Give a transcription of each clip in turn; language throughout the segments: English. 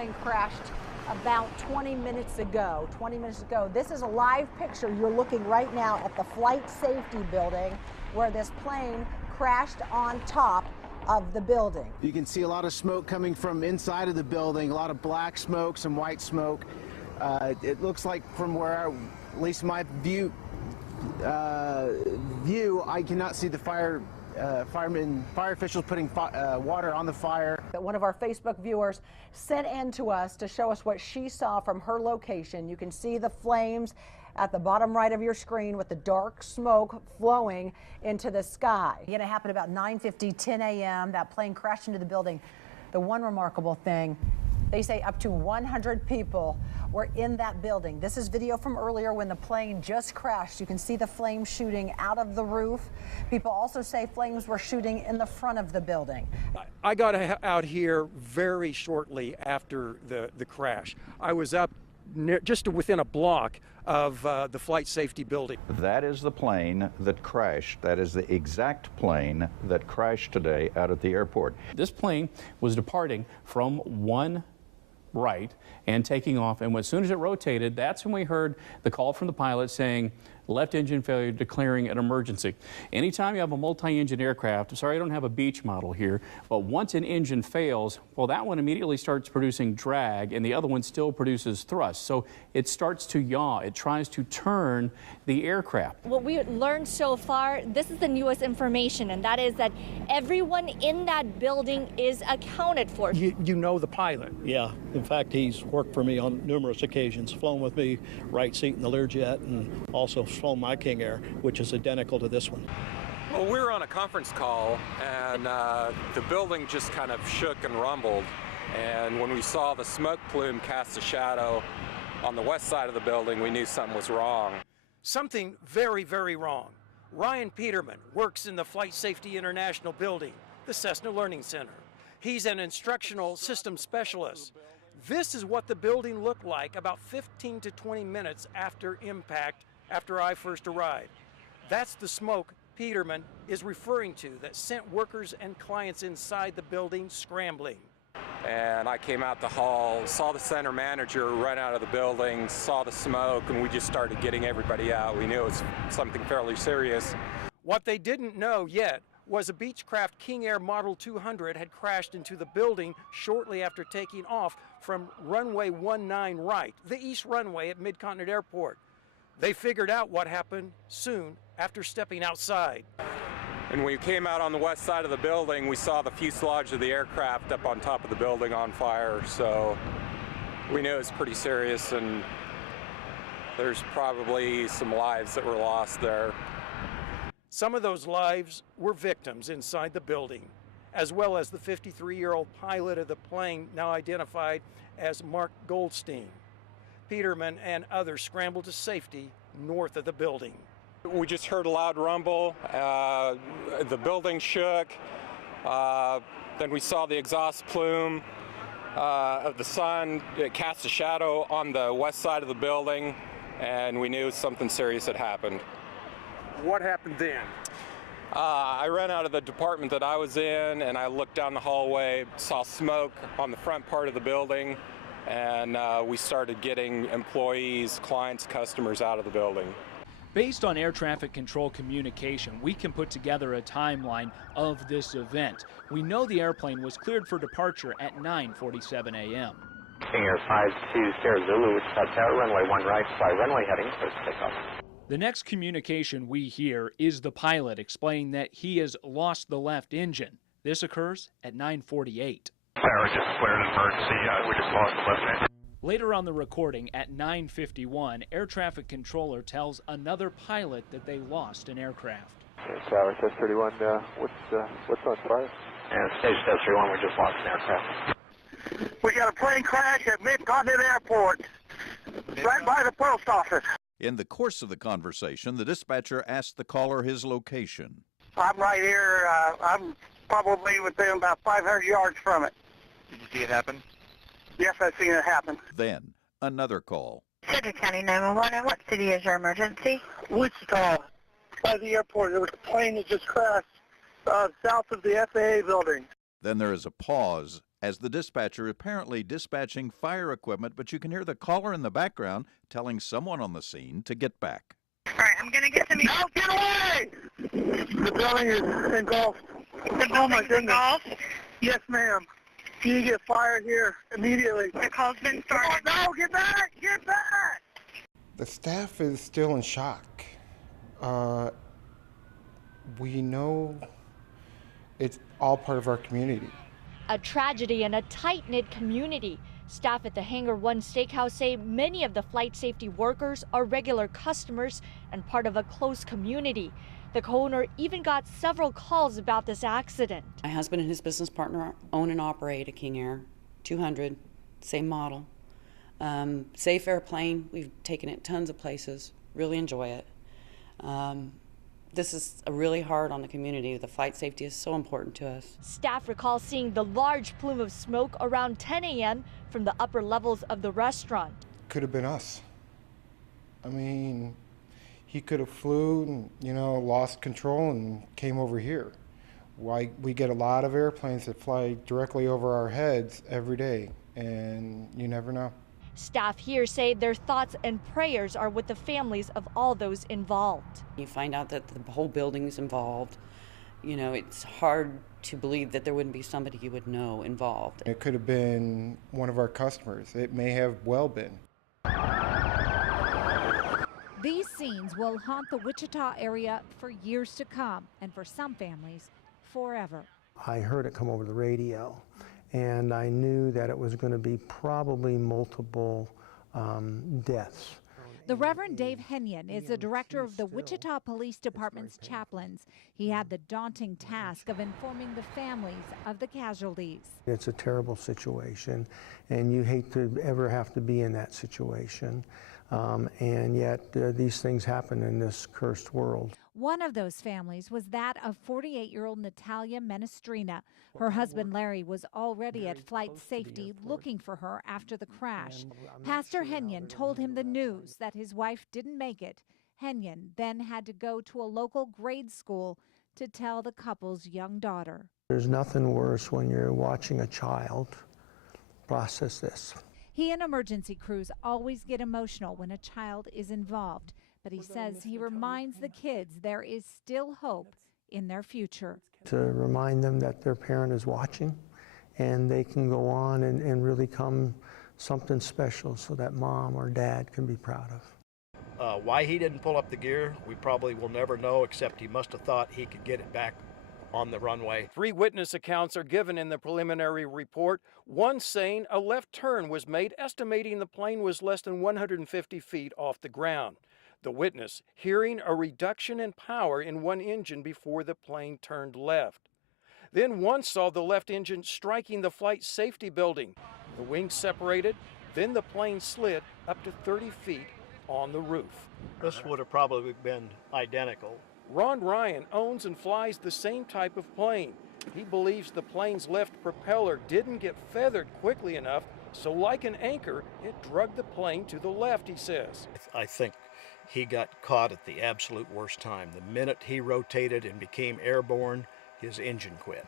plane crashed about 20 minutes ago. This is a live picture. You're looking right now at the flight safety building where this plane crashed on top of the building. You can see a lot of smoke coming from inside of the building, a lot of black smoke, some white smoke. It looks like from where, at least my view, I cannot see the fire officials putting water on the fire. That one of our Facebook viewers sent in to us to show us what she saw from her location. You can see the flames at the bottom right of your screen with the dark smoke flowing into the sky. It happened about 9:50, 10 a.m. That plane crashed into the building. The one remarkable thing, they say up to 100 people were in that building. This is video from earlier when the plane just crashed. You can see the flames shooting out of the roof. People also say flames were shooting in the front of the building. I got out here very shortly after the crash. I was up just within a block of the flight safety building. That is the plane that crashed. That is the exact plane that crashed today out at the airport. This plane was departing from one right and taking off, and as soon as it rotated, that's when we heard the call from the pilot saying left engine failure, declaring an emergency. Anytime you have a multi-engine aircraft, sorry I don't have a beach model here, but once an engine fails, well, that one immediately starts producing drag and the other one still produces thrust. So it starts to yaw. It tries to turn the aircraft. What we learned so far, this is the newest information, and that is that everyone in that building is accounted for. You know the pilot? Yeah. In fact, he's worked for me on numerous occasions, flown with me right seat in the Learjet, and also flown my King Air, which is identical to this one. Well, we were on a conference call, and the building just kind of shook and rumbled. And when we saw the smoke plume cast a shadow on the west side of the building, we knew something was wrong. Something very, very wrong. Ryan Peterman works in the Flight Safety International building, the Cessna Learning Center. He's an instructional systems specialist. This is what the building looked like about 15 to 20 minutes after impact, after I first arrived. That's the smoke Peterman is referring to that sent workers and clients inside the building scrambling. And I came out the hall, saw the center manager run out of the building, saw the smoke, and we just started getting everybody out. We knew it was something fairly serious. What they didn't know yet was a Beechcraft King Air Model 200 had crashed into the building shortly after taking off from runway 19 right, the east runway at Mid-Continent Airport. They figured out what happened soon after stepping outside. And when we came out on the west side of the building, we saw the fuselage of the aircraft up on top of the building on fire. So we knew it was pretty serious, and there's probably some lives that were lost there. Some of those lives were victims inside the building, as well as the 53-year-old pilot of the plane, now identified as Mark Goldstein. Peterman and others scrambled to safety north of the building. We just heard a loud rumble. The building shook. Then we saw the exhaust plume of the sun. It cast a shadow on the west side of the building, and we knew something serious had happened. What happened then? I ran out of the department that I was in, and I looked down the hallway, saw smoke on the front part of the building, and we started getting employees, clients, customers out of the building. Based on air traffic control communication, we can put together a timeline of this event. We know the airplane was cleared for departure at 9:47 a.m. King Air 52 Sierra Zulu, Wichita Tower, runway 1 right, fly runway heading, first takeoff. The next communication we hear is the pilot explaining that he has lost the left engine. This occurs at 9:48. Tower just declared an emergency. We just lost the left engine. Later on the recording at 9:51, air traffic controller tells another pilot that they lost an aircraft. Tower test 31, what's on fire? And stage test 31, we just lost an aircraft. We got a plane crash at Mid-Continent Airport, right by the post office. In the course of the conversation, the dispatcher asked the caller his location. I'm right here. I'm probably within about 500 yards from it. Did you see it happen? Yes, I've seen it happen. Then, another call. Cedar County 911, what city is your emergency? Wichita, by the airport. There was a plane that just crashed south of the FAA building. Then there is a pause as the dispatcher apparently dispatching fire equipment, but you can hear the caller in the background telling someone on the scene to get back. All right, I'm going to get some... No, get away! The building is engulfed. The building's engulfed? Yes, ma'am. You get fired here immediately. The call's been started. No, get back! Get back! The staff is still in shock. We know it's all part of our community. A tragedy in a tight-knit community. Staff at the Hangar One Steakhouse say many of the flight safety workers are regular customers and part of a close community. The co-owner even got several calls about this accident. My husband and his business partner own and operate a King Air 200, same model. Safe airplane. We've taken it tons of places. Really enjoy it. This is really hard on the community. The flight safety is so important to us. Staff recall seeing the large plume of smoke around 10 a.m. from the upper levels of the restaurant. Could have been us. I mean, he could have flew and, lost control and came over here. Why we get a lot of airplanes that fly directly over our heads every day, and you never know. Staff here say their thoughts and prayers are with the families of all those involved. You find out that the whole building is involved. It's hard to believe that there wouldn't be somebody you would know involved. It could have been one of our customers. It may have well been. These scenes will haunt the Wichita area for years to come, and for some families, forever. I heard it come over the radio, and I knew that it was going to be probably multiple deaths. The Reverend Dave Henyon is the director of the Wichita Police Department's chaplains. He had the daunting task of informing the families of the casualties. It's a terrible situation, and you hate to ever have to be in that situation. And yet these things happen in this cursed world. One of those families was that of 48-year-old Natalia Menestrina. Her husband Larry was already at flight safety looking for her after the crash. Pastor Henyon told him the news that his wife didn't make it. Henyon then had to go to a local grade school to tell the couple's young daughter. There's nothing worse when you're watching a child process this. He and emergency crews always get emotional when a child is involved, but he says he reminds the kids there is still hope in their future. To remind them that their parent is watching and they can go on and really become something special so that mom or dad can be proud of. Why he didn't pull up the gear, we probably will never know, except he must have thought he could get it back on the runway. 3 witness accounts are given in the preliminary report. One saying a left turn was made, estimating the plane was less than 150 feet off the ground. The witness hearing a reduction in power in one engine before the plane turned left. Then one saw the left engine striking the flight safety building. The wings separated, then the plane slid up to 30 feet on the roof. This would have probably been identical. Ron Ryan owns and flies the same type of plane. He believes the plane's left propeller didn't get feathered quickly enough, so like an anchor, it dragged the plane to the left, he says. I think he got caught at the absolute worst time. The minute he rotated and became airborne, his engine quit.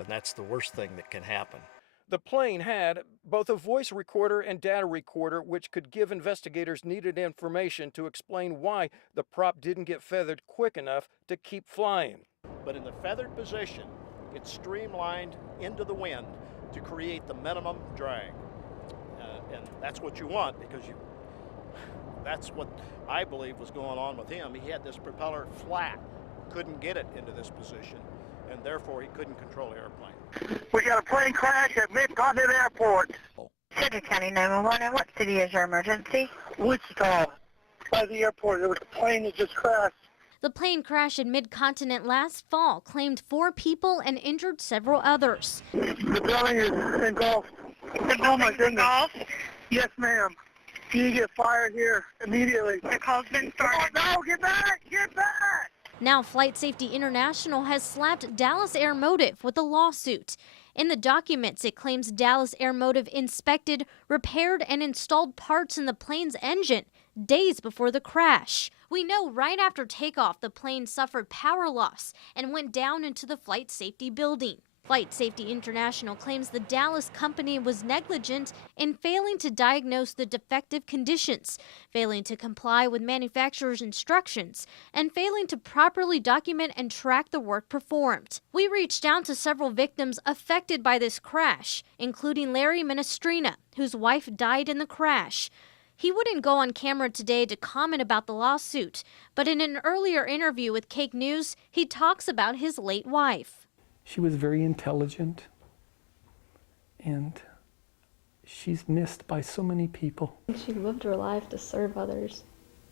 And that's the worst thing that can happen. The plane had both a voice recorder and data recorder, which could give investigators needed information to explain why the prop didn't get feathered quick enough to keep flying. But in the feathered position, it streamlined into the wind to create the minimum drag. And that's what you want, because that's what I believe was going on with him. He had this propeller flat, couldn't get it into this position, and therefore he couldn't control the airplane. We got a plane crash at Mid-Continent Airport. Cedar County 911, what city is your emergency? Wichita, by the airport. There was a plane that just crashed. The plane crash in Mid-Continent last fall claimed 4 people and injured several others. The building is engulfed. The building's engulfed? Yes, ma'am. You get fired here immediately. The call's been started. No, get back! Get back! Now Flight Safety International has slapped Dallas Air Motive with a lawsuit. In the documents, it claims Dallas Air Motive inspected, repaired, and installed parts in the plane's engine days before the crash. We know right after takeoff, the plane suffered power loss and went down into the flight safety building. Flight Safety International claims the Dallas company was negligent in failing to diagnose the defective conditions, failing to comply with manufacturer's instructions, and failing to properly document and track the work performed. We reached out to several victims affected by this crash, including Larry Menestrina, whose wife died in the crash. He wouldn't go on camera today to comment about the lawsuit, but in an earlier interview with KAKE News, he talks about his late wife. She was very intelligent, and she's missed by so many people. She lived her life to serve others.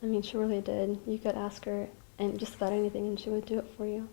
I mean, she really did. You could ask her and just about anything and she would do it for you.